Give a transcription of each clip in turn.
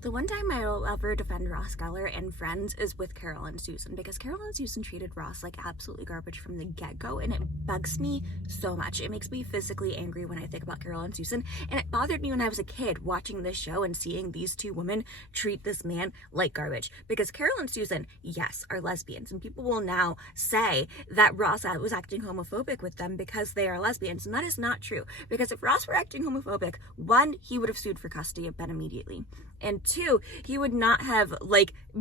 The one time I'll ever defend Ross Geller and Friends is with Carol and Susan, because Carol and Susan treated Ross like absolutely garbage from the get-go, and it bugs me so much. It makes me physically angry when I think about Carol and Susan, and it bothered me when I was a kid watching this show and seeing these two women treat this man like garbage. Because Carol and Susan, yes, are lesbians, and people will now say that Ross was acting homophobic with them because they are lesbians, and that is not true. Because if Ross were acting homophobic, one, he would have sued for custody of Ben immediately. And two, he would not have,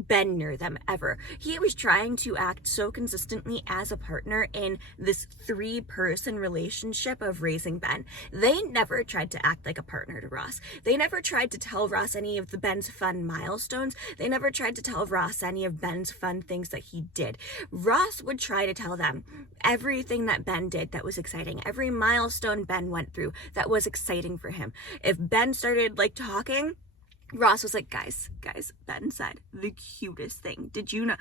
been near them ever. He was trying to act so consistently as a partner in this three-person relationship of raising Ben. They never tried to act like a partner to Ross. They never tried to tell Ross any of Ben's fun milestones. They never tried to tell Ross any of Ben's fun things that he did. Ross would try to tell them everything that Ben did that was exciting, every milestone Ben went through that was exciting for him. If Ben started, talking, Ross was like, guys, Ben said the cutest thing. Did you know?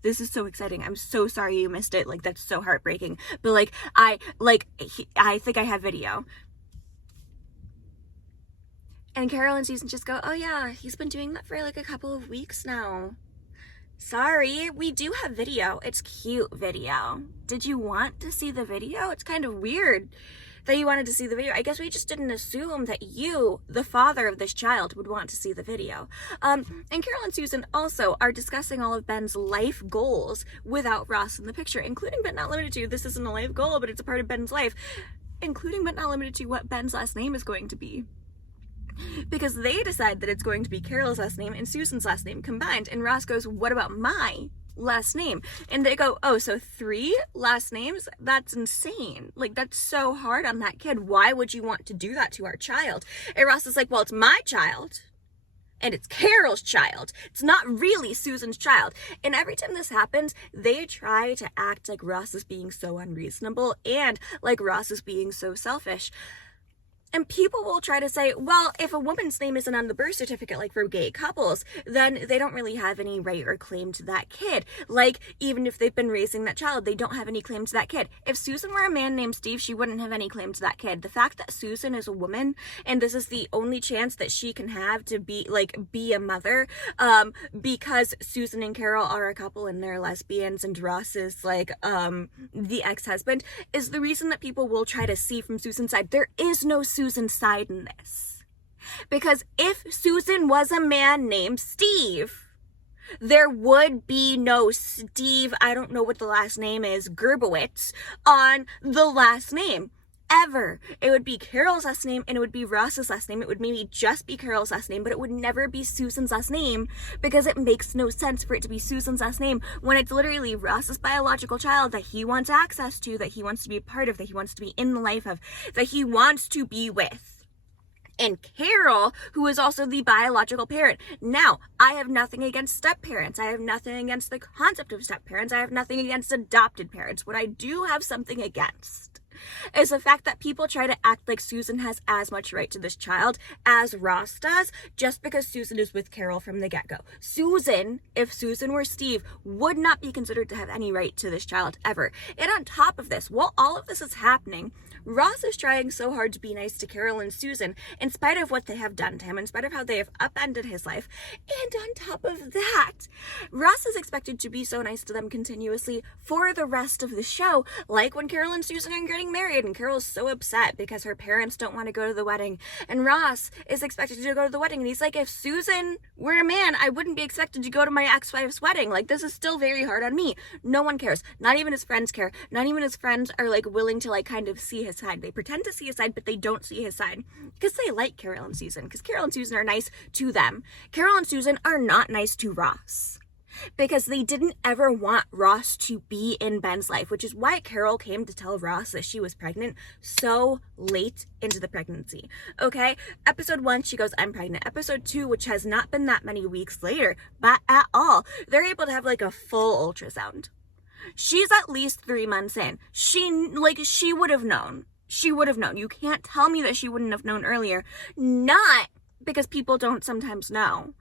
This is so exciting. I'm so sorry you missed it. That's so heartbreaking. But, I think I have video. And Carol and Susan just go, oh yeah, he's been doing that for, a couple of weeks now. Sorry, we do have video. It's cute video. Did you want to see the video? It's kind of weird that you wanted to see the video. I guess we just didn't assume that you, the father of this child, would want to see the video. And Carol and Susan also are discussing all of Ben's life goals without Ross in the picture, including but not limited to, this isn't a life goal, but it's a part of Ben's life, including but not limited to what Ben's last name is going to be. Because they decide that it's going to be Carol's last name and Susan's last name combined, and Ross goes, what about my last name? And they go, oh, so 3 last names? That's insane. That's so hard on that kid. Why would you want to do that to our child? And Ross is like, well, it's my child and it's Carol's child. It's not really Susan's child. And every time this happens, they try to act like Ross is being so unreasonable and like Ross is being so selfish. And people will try to say, well, if a woman's name isn't on the birth certificate, for gay couples, then they don't really have any right or claim to that kid. Even if they've been raising that child, they don't have any claim to that kid. If Susan were a man named Steve, she wouldn't have any claim to that kid. The fact that Susan is a woman, and this is the only chance that she can have to be a mother, because Susan and Carol are a couple and they're lesbians, and Ross is, the ex-husband, is the reason that people will try to see from Susan's side. There is no Susan's side in this. Because if Susan was a man named Steve, there would be no Steve, I don't know what the last name is, Gerbowitz, on the last name. Ever. It would be Carol's last name and it would be Ross's last name. It would maybe just be Carol's last name, but it would never be Susan's last name, because it makes no sense for it to be Susan's last name when it's literally Ross's biological child that he wants access to, that he wants to be a part of, that he wants to be in the life of, that he wants to be with. And Carol, who is also the biological parent. Now, I have nothing against step-parents. I have nothing against the concept of step-parents. I have nothing against adopted parents. What I do have something against is the fact that people try to act like Susan has as much right to this child as Ross does, just because Susan is with Carol from the get-go. Susan, if Susan were Steve, would not be considered to have any right to this child ever. And on top of this, while all of this is happening, Ross is trying so hard to be nice to Carol and Susan, in spite of what they have done to him, in spite of how they have upended his life. And on top of that, Ross is expected to be so nice to them continuously for the rest of the show, like when Carol and Susan are getting married, and Carol's so upset because her parents don't want to go to the wedding, and Ross is expected to go to the wedding, and he's like, if Susan were a man, I wouldn't be expected to go to my ex-wife's wedding. This is still very hard on me. No one cares. Not even his friends care. Not even his friends are willing to kind of see his side. They pretend to see his side, but they don't see his side because they like Carol and Susan, because Carol and Susan are nice to them. Carol and Susan are not nice to Ross, because they didn't ever want Ross to be in Ben's life, which is why Carol came to tell Ross that she was pregnant so late into the pregnancy. Okay? Episode 1, she goes, I'm pregnant. Episode 2, which has not been that many weeks later, but at all, they're able to have a full ultrasound. She's at least 3 months in. She would have known. She would have known. You can't tell me that she wouldn't have known earlier. Not because people don't sometimes know.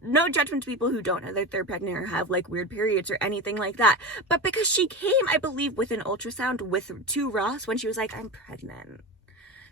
No judgment to people who don't know that they're pregnant or have weird periods or anything like that. But because she came, I believe, with an ultrasound to Ross when she was like, I'm pregnant.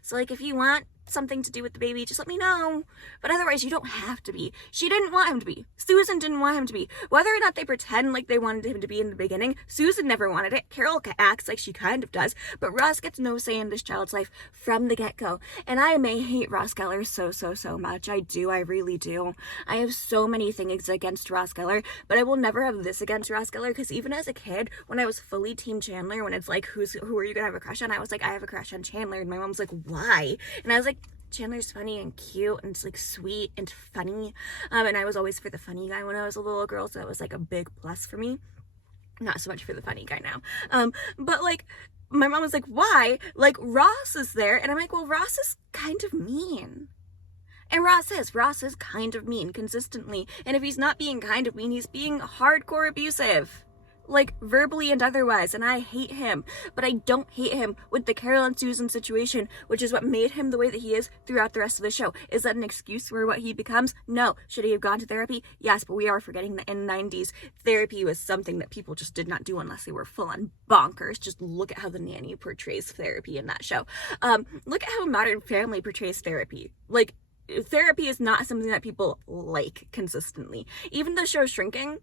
So if you want something to do with the baby, just let me know. But otherwise, you don't have to be. She didn't want him to be. Susan didn't want him to be. Whether or not they pretend like they wanted him to be in the beginning, Susan never wanted it. Carol acts like she kind of does, but Ross gets no say in this child's life from the get-go. And I may hate Ross Geller so much. I do. I really do. I have so many things against Ross Geller, but I will never have this against Ross Geller, because even as a kid, when I was fully Team Chandler, when it's like, who are you gonna have a crush on? I was like, I have a crush on Chandler. And my mom's like, why? And I was like, Chandler's funny and cute and it's like sweet and funny. And I was always for the funny guy when I was a little girl, so that was like a big plus for me. Not so much for the funny guy now. But like, my mom was like, why? Like, Ross is there. And I'm like, well, Ross is kind of mean. And Ross is kind of mean consistently. And if he's not being kind of mean, he's being hardcore abusive. Like, verbally and otherwise, and I hate him. But I don't hate him with the Carol and Susan situation, which is what made him the way that he is throughout the rest of the show. Is that an excuse for what he becomes? No. Should he have gone to therapy? Yes, but we are forgetting that in the 90s, therapy was something that people just did not do unless they were full-on bonkers. Just look at how The Nanny portrays therapy in that show. Look at how Modern Family portrays therapy. Like, therapy is not something that people like consistently. Even the show Shrinking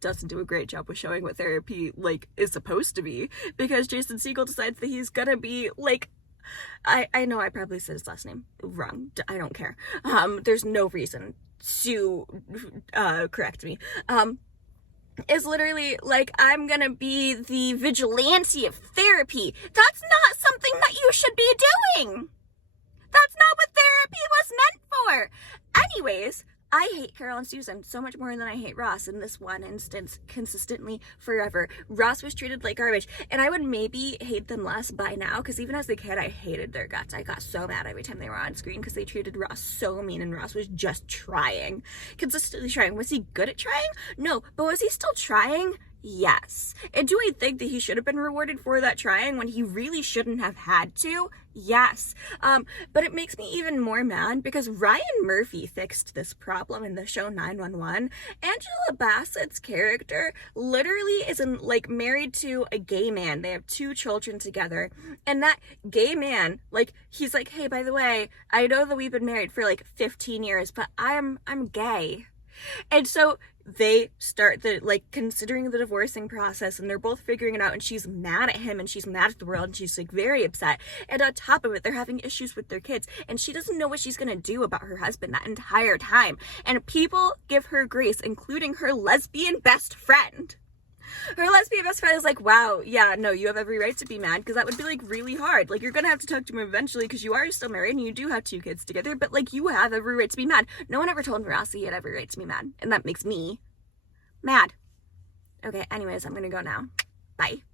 doesn't do a great job with showing what therapy like is supposed to be, because Jason Segel decides that he's gonna be like, I know I probably said his last name wrong. I don't care. There's no reason to correct me. Is literally like, I'm gonna be the vigilante of therapy. That's not something that you should be doing. That's not what therapy was meant for. Anyways, I hate Carol and Susan so much more than I hate Ross in this one instance, consistently, forever. Ross was treated like garbage, and I would maybe hate them less by now, because even as a kid, I hated their guts. I got so mad every time they were on screen, because they treated Ross so mean, and Ross was just trying. Consistently trying. Was he good at trying? No, but was he still trying? Yes. And do I think that he should have been rewarded for that trying when he really shouldn't have had to? Yes. But it makes me even more mad because Ryan Murphy fixed this problem in the show 911. Angela Bassett's character literally is married to a gay man. They have 2 children together. And that gay man, he's like, hey, by the way, I know that we've been married for 15 years, but I'm gay. And so they start considering the divorcing process, and they're both figuring it out, and she's mad at him and she's mad at the world, and she's very upset. And on top of it, they're having issues with their kids, and she doesn't know what she's gonna do about her husband that entire time. And people give her grace, including her lesbian best friend. Her lesbian best friend is like, wow, yeah, no, you have every right to be mad, because that would be really hard. You're gonna have to talk to him eventually, because you are still married and you do have 2 kids together, but you have every right to be mad. No one ever told Ross he had every right to be mad, and that makes me mad. Okay, anyways, I'm gonna go now. Bye.